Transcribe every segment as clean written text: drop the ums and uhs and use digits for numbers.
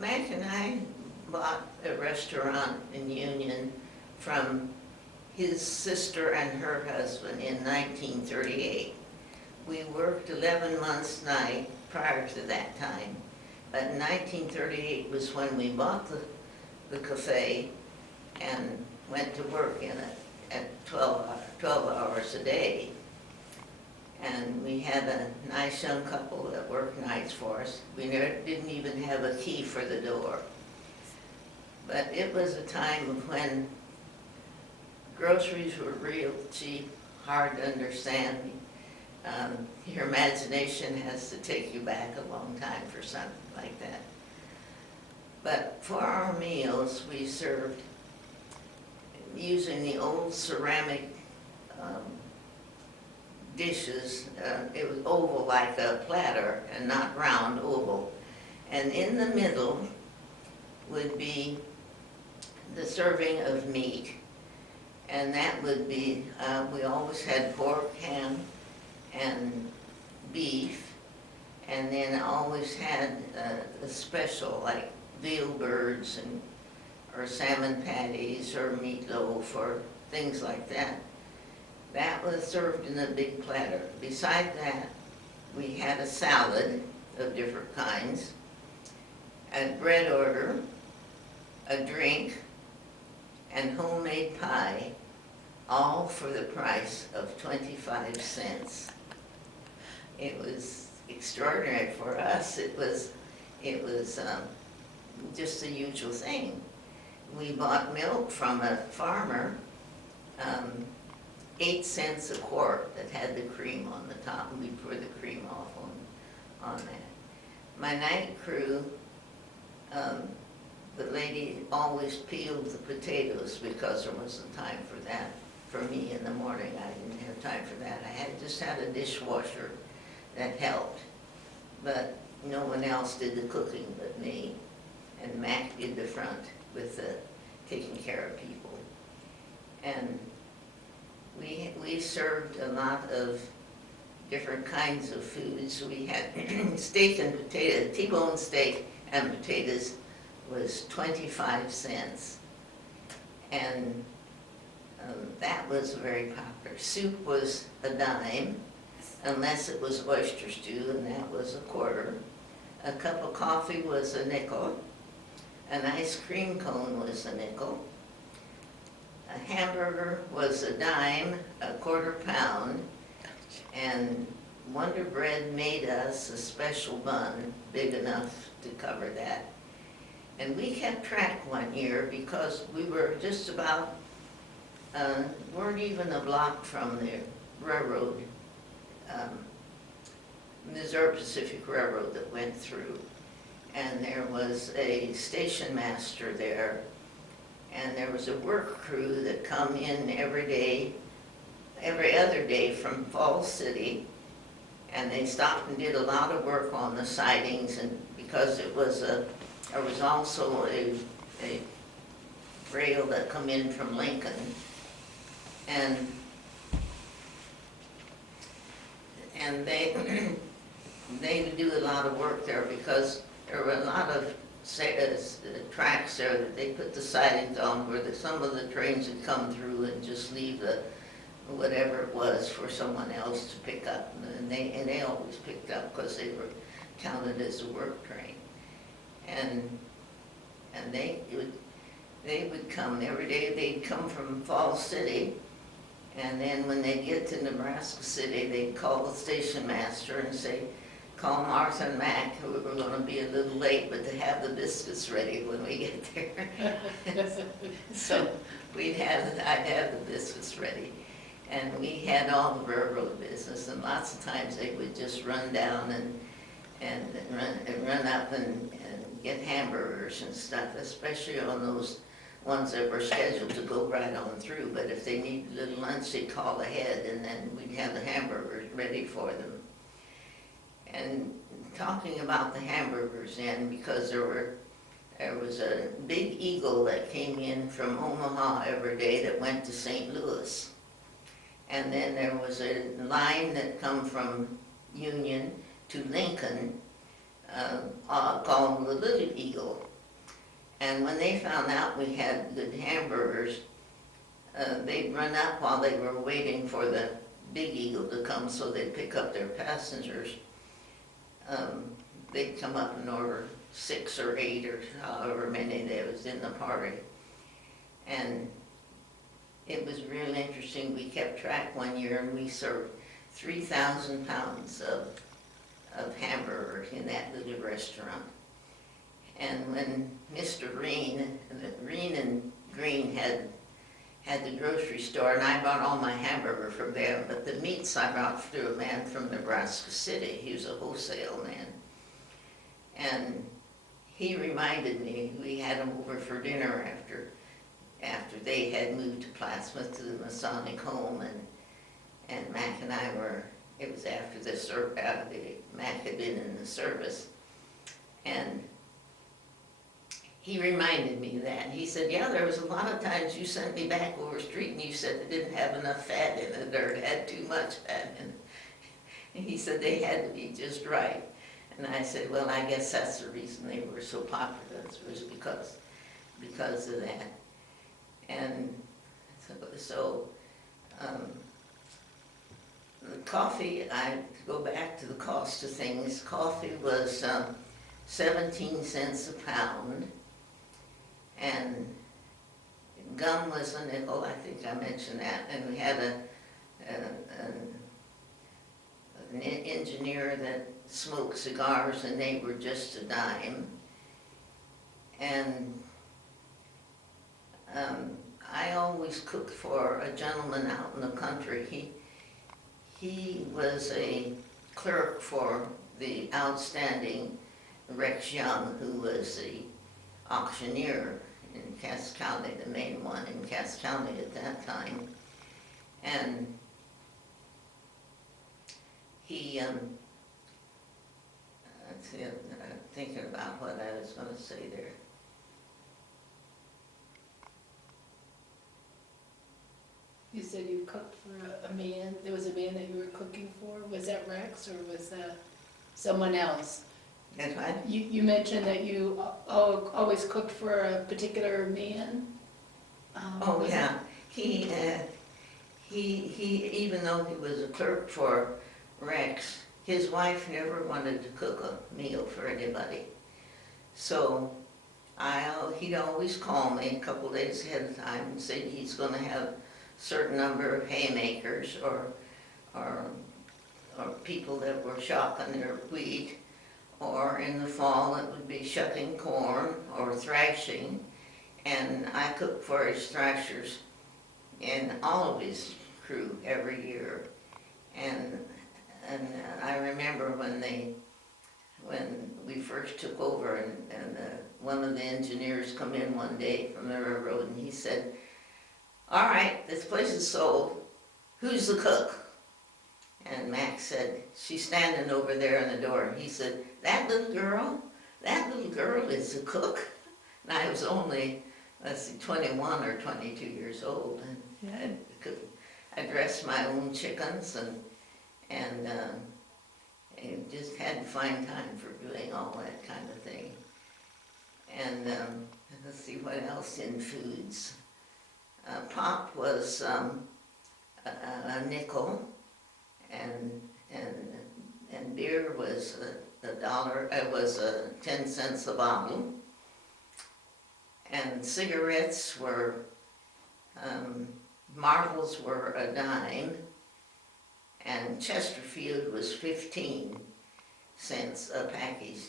Mac and I bought a restaurant in Union from his sister and her husband in 1938. We worked 11 months night prior to that time, but 1938 was when we bought the cafe and went to work in it at 12 hours a day. And we had a nice young couple that worked nights for us. We didn't even have a key for the door. But it was a time of when groceries were real cheap, hard to understand. Your imagination has to take you back a long time for something like that. But for our meals, we served using the old ceramic dishes. It was oval like a platter and not round, oval. And in the middle would be the serving of meat. And that would be, we always had pork, ham, and beef. And then always had a special like veal birds and or salmon patties or meatloaf or things like that. That was served in a big platter. Beside that, we had a salad of different kinds, a bread order, a drink, and homemade pie, all for the price of 25 cents. It was extraordinary for us. It was just the usual thing. We bought milk from a farmer, 8 cents a quart that had the cream on the top, and we pour the cream off on that. My night crew, the lady always peeled the potatoes because there wasn't time for that. For me in the morning, I didn't have time for that. I just had a dishwasher that helped, but no one else did the cooking but me. And Mac did the front with the taking care of people. And we served a lot of different kinds of foods. We had steak and potatoes, T-bone steak and potatoes was 25 cents. And that was very popular. Soup was a dime, unless it was oyster stew, and that was a quarter. A cup of coffee was a nickel. An ice cream cone was a nickel. A hamburger was a dime, a quarter pound, and Wonder Bread made us a special bun big enough to cover that. And we kept track one year because we were just about, weren't even a block from the railroad, Missouri Pacific Railroad that went through. And there was a station master there, and there was a work crew that come in every day, every other day from Falls City, and they stopped and did a lot of work on the sidings, and because it was there was also a rail that come in from Lincoln, and they they would do a lot of work there because there were a lot of tracks there that they put the sidings on where some of the trains would come through and just leave the whatever it was for someone else to pick up, and they always picked up because they were counted as a work train, and they would come every day. They'd come from Falls City, and then when they get to Nebraska City, they'd call the station master and say, call Martha and Mac, who were going to be a little late, but to have the biscuits ready when we get there. So I'd have the biscuits ready. And we had all the railroad business, and lots of times they would just run down and run up and get hamburgers and stuff, especially on those ones that were scheduled to go right on through. But if they needed a little lunch, they'd call ahead, and then we'd have the hamburgers ready for them. And talking about the hamburgers then, because there was a big eagle that came in from Omaha every day that went to St. Louis. And then there was a line that come from Union to Lincoln called the Little Eagle. And when they found out we had good hamburgers, they'd run up while they were waiting for the Big Eagle to come so they'd pick up their passengers. They'd come up and order 6 or 8 or however many there was in the party. And it was really interesting. We kept track one year and we served 3,000 pounds of hamburgers in that little restaurant. And when Mr. Reen and Green had the grocery store, and I bought all my hamburger from them, but the meats I brought through a man from Nebraska City. He was a wholesale man. And he reminded me, we had him over for dinner after they had moved to Plattsmouth to the Masonic home, and Mac and I were, it was after Mac had been in the service. And he reminded me of that. He said, yeah, there was a lot of times you sent me back over the street and you said it didn't have enough fat in it or it had too much fat in it. And he said they had to be just right. And I said, well, I guess that's the reason they were so popular, was because of that. And so the coffee, to go back to the cost of things, coffee was 17 cents a pound, and gum was a nickel. I think I mentioned that. And we had an engineer that smoked cigars, and they were just a dime. And I always cooked for a gentleman out in the country. He was a clerk for the outstanding Rex Young, who was the auctioneer in Cass County, the main one in Cass County at that time. And he, let's see, I'm thinking about what I was going to say there. You said you cooked for a man. There was a man that you were cooking for. Was that Rex or was that someone else? That's right. You mentioned that you always cooked for a particular man. Oh yeah, he even though he was a clerk for Rex, his wife never wanted to cook a meal for anybody. So he'd always call me a couple days ahead of time and say he's going to have a certain number of haymakers or people that were shocking their wheat, or in the fall it would be shucking corn or thrashing, and I cooked for his thrashers and all of his crew every year. And I remember when we first took over, and one of the engineers come in one day from the railroad, and he said, all right, this place is sold, who's the cook? And Max said, she's standing over there in the door. And he said, that little girl is the cook. And I was only, 21 or 22 years old, and I dressed my own chickens, and just had to find time for doing all that kind of thing. And let's see what else in foods. Pop was a nickel, and beer was $1. It was 10 cents a bottle. And cigarettes were Marvels were a dime, and Chesterfield was 15 cents a package.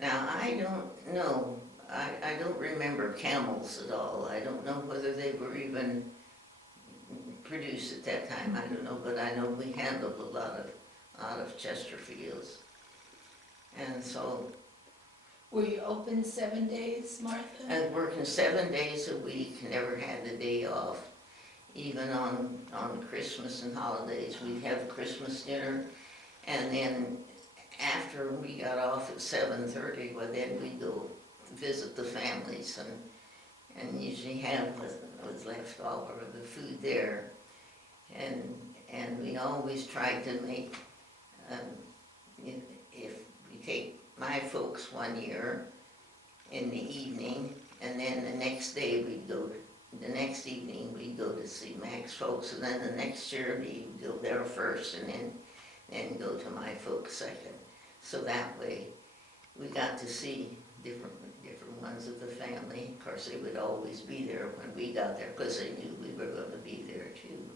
Now I don't know. I don't remember Camels at all. I don't know whether they were even produced at that time. I don't know, but I know we handled a lot of Chesterfields. And so Were you open 7 days, Martha? I was working 7 days a week, never had a day off. Even on Christmas and holidays, we'd have Christmas dinner, and then after we got off at 7:30, well then we'd go visit the families and usually have what was left over of the food there. And we always tried to make, if we take my folks one year in the evening, And then the next day the next evening we'd go to see Mac's folks, and then the next year we'd go there first and then go to my folks second. So that way we got to see different ones of the family. Of course, they would always be there when we got there because they knew we were going to be there too.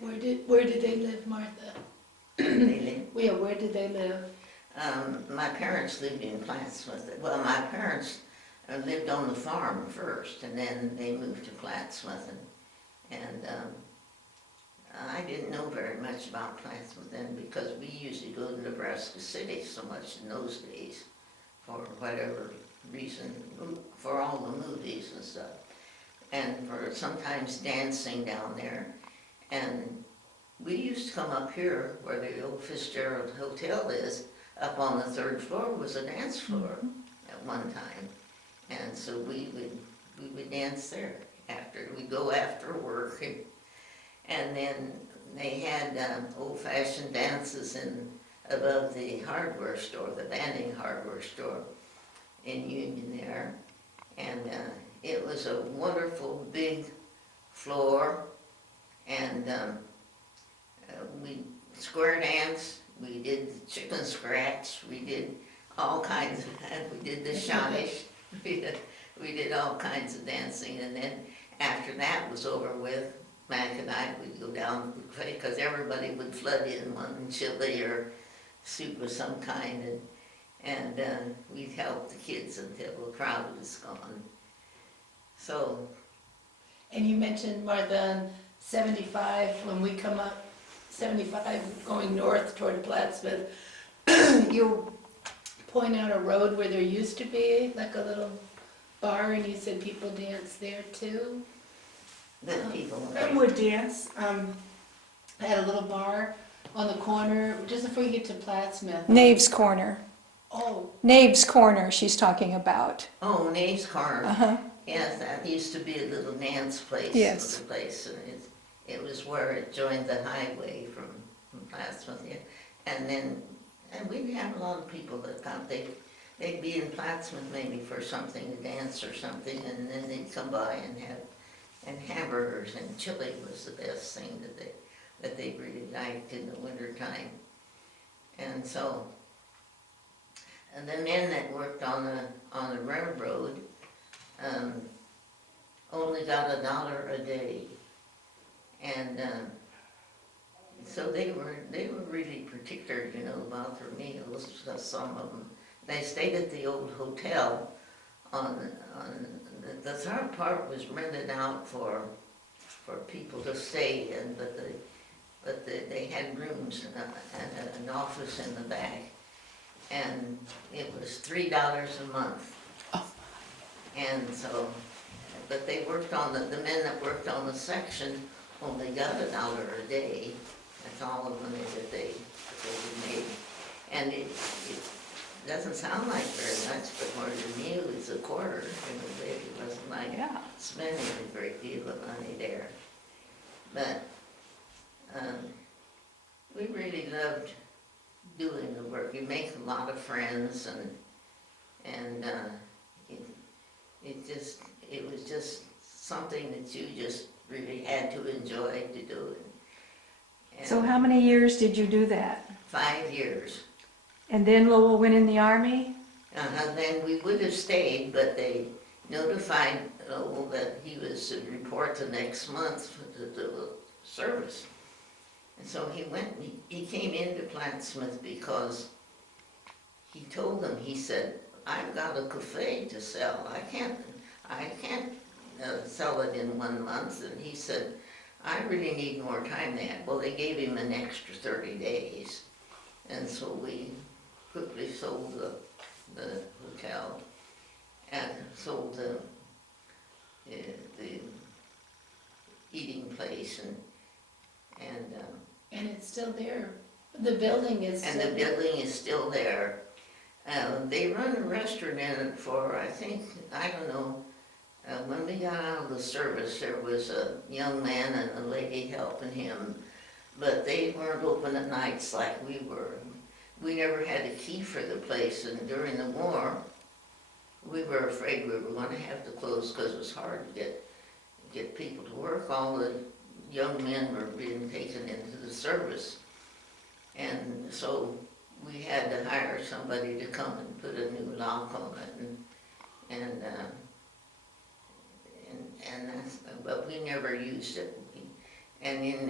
Where did they live, Martha? Yeah, where did they live? My parents lived in Plattsmouth. Well, my parents lived on the farm first, and then they moved to Plattsmouth. And I didn't know very much about Plattsmouth then because we used to go to Nebraska City so much in those days for whatever reason, for all the movies and stuff. And for sometimes dancing down there. And we used to come up here where the old Fitzgerald Hotel is. Up on the third floor was a dance floor at one time. And so we would dance there we'd go after work. And then they had old-fashioned dances above the hardware store, the banding hardware store in Union there. And it was a wonderful big floor, and we square danced, we did chicken scratch, we did all kinds of, we did the shinish, we did all kinds of dancing, and then after that was over with, Mac and I would go down because everybody would flood in wanting chili or soup of some kind, and we'd help the kids until the crowd was gone. So. And you mentioned, Martha, on 75, when we come up, 75 going north toward Plattsmouth, you point out a road where there used to be like a little bar, and you said people dance there too? That people would dance. Had a little bar on the corner, just before you get to Plattsmouth. Knave's Corner. Oh, Knave's Corner she's talking about. Oh, Nave's Corner. Uh-huh. Yes, that used to be a little dance place. Yes. Little place, and it was where it joined the highway from Plattsmouth. Yeah. And we'd have a lot of people that come. They'd be in Plattsmouth maybe for something, to dance or something, and then they'd come by and hamburgers and chili was the best thing that they really liked in the wintertime. And so, and the men that worked on the railroad only got $1 a day, and so they were really particular, about their meals. Some of them, they stayed at the old hotel on the third part was rented out for people to stay in, but they had rooms and an office in the back, and it was $3 a month. Oh. And so, but they worked on the men that worked on the section only got $1 a day. That's all the money that they made. And it doesn't sound like very much, but more than meal is a quarter. It wasn't like spending a great deal of money there. But we really loved doing the work. You make a lot of friends, and it was just something that you just really had to enjoy to do. And So how many years did you do that? 5 years. And then Lowell went in the Army? Then we would have stayed, but they notified Lowell that he was to report the next month for the service. And so he came into Plattsmouth because he told them, he said, I've got a cafe to sell. I can't sell it in 1 month. And he said, I really need more time than that. Well, they gave him an extra 30 days. And so we quickly sold the hotel and sold the eating place, and it's still there. The building is and still the there. building is still there. They run a restaurant in it for, I don't know, when we got out of the service, there was a young man and a lady helping him, but they weren't open at nights like we were. We never had a key for the place, and during the war, we were afraid we were gonna have to close because it was hard to get people to work. All the young men were being taken into the service. And so we had to hire somebody to come and put a new lock on it, and that's, but we never used it. And in